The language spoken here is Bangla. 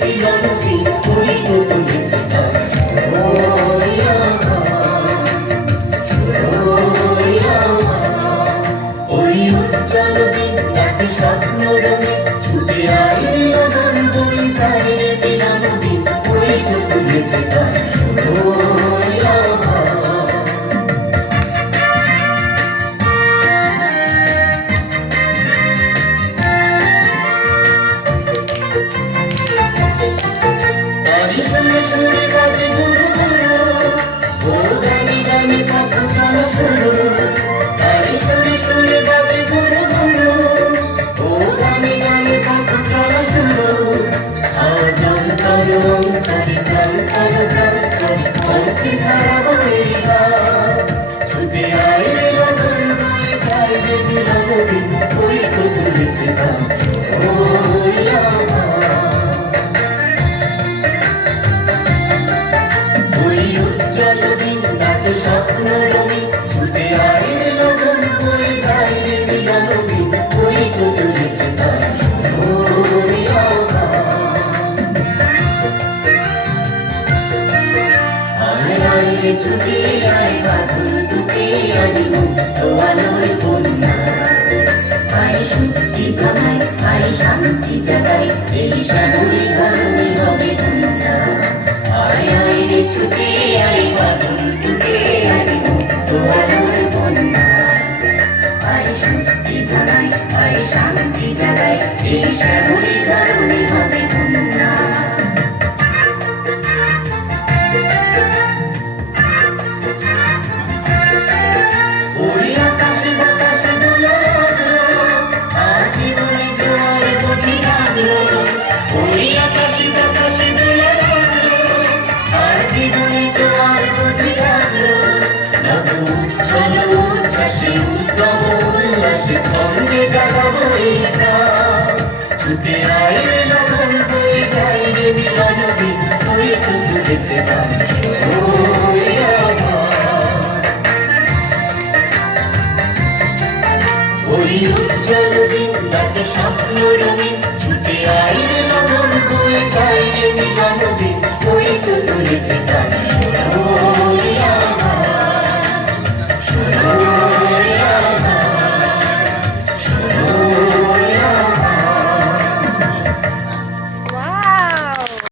মিলন দিন ওই তো তুলেছে গান। ওই ওই উজ্জ্বল দিন রাতে স্বপ্ন রঙে ছুটে আয় মিলন বই যায় রে মিলন দিন ওই তো তুলেছে গান। শুনে শুনে বাজে গুরু গুরু ও গানে গানে কত জন শুরু। আরে শুনে শুনে বাজে গুরু গুরু ও গানে গানে কত জন শুরু। আজন করো অন্তরে প্রাণ করো প্রাণ করি কণ্ঠে ধারা বয়ে গান। ছুটে আয় রে লগন বয়ে যায় রে মিলন দিন ওই তো তুলেছে গান। স্বপ্ন রঙে ছুটে আয় রে লগন বয়ে যায় রে মিলন দিন ওই তো তুলেছে গান। আয় আয় রে ছুটে আয় বাঁধন টুকে আনি মুক্ত আলোর কন্যা। আয় শক্তি ভাঙায় আয় শান্তি জাগায় এই শ্যামলী ধরণী হবে ধন্যা। আয় আয় রে ছুটে আয় বাঁধন টুকে আনি মুক্ত আলোর কন্যা। আয় শক্তি ভাঙায় আয় শান্তি জাগায় এই শ্যামলী ধরণী হবে ধন্যা। ওই আকাশে বাতাসে দোলা লাগলো আর জীবনে জোয়ার বুঝি জাগলো। ওই আকাশে বাতাসে দোলা লাগলো আর জীবনে জোয়ার বুঝি জাগলো। নব উচ্ছল উচ্ছ্বাসে উদ্যম উল্লাসে ছন্দে জাগাবো এই প্রাণ। ছুটে আয় রে লগন বয়ে যায় রে মিলন দিন ওই তো তুলেছে গান। ওই উজ্জ্বল দিন রাতে স্বপ্ন রঙিন ছুটে আয় রে লগন বয়ে যায় রে মিলন দিন ওই তো তুলেছে গান।